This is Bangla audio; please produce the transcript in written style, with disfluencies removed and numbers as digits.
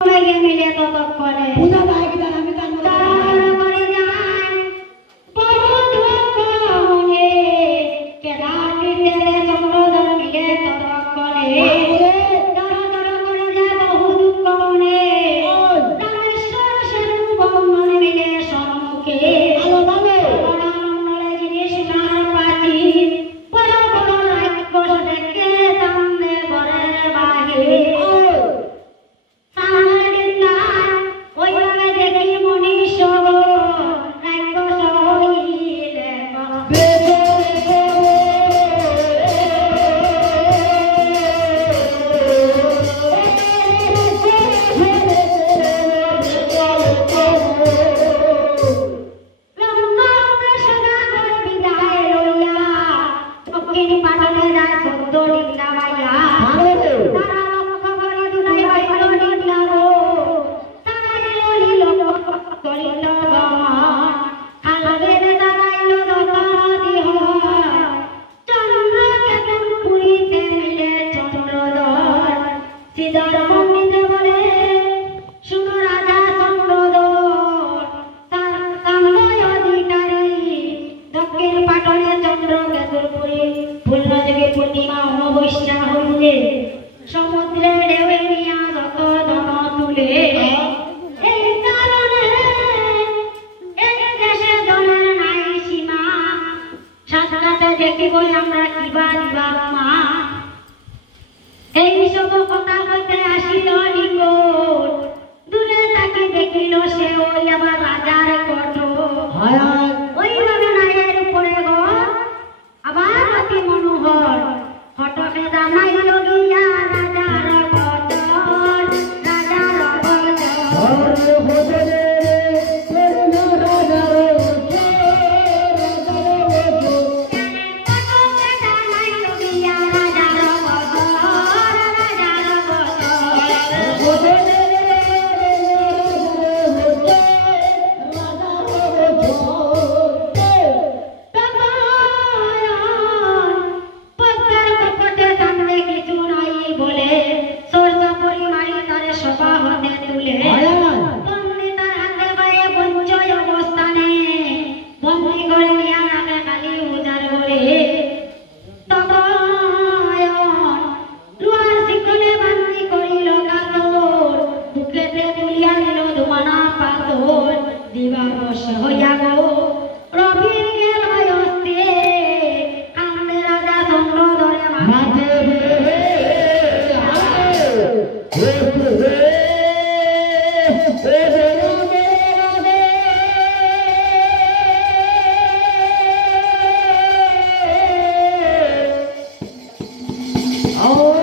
মিলে ততক্ষণে পূজা লাগে না আমি তার মধ্যে তারপরে যান বড় দুঃখ মনে কেদারকে চন্দ্রধর মিলে ততক্ষণে দর দর করে যায় বহু দুঃখ মনে রামেশ্বর সেতু ভ্রমণ মিলে সম্মুখে আলো ভালো মন্ডলে জিনিস সোনার পাখি বড় বড় রাক্ষস দেখে সামনে ঘরের বাহিরে পূর্ণিমা অমাবস্যা হইলে সমুদ্রের ঢেউয়ে নিয়া যত ধন তুলে এই কারণে এই দেশে ধনের নাই সীমা সাক্ষাতে দেখিব আমরা কিবা দিবা মা এই সব কথা হইতে আসিল নিকট দূরে তাকে দেখিল সে ওই আবার রাজার কঠোর ওই নায়ের উপরে ঘর আবার অতি মনোহর ফটকে জানাই লগিয়া রাজার বচন রাজার বচন ফটকে জানাই লগিয়া রাজার বচন রাজার বচন দিবাবশ হইয়া গো রবির গেল হস্তে কান্দে রাজা চন্দ্রধরে মাঝে Oh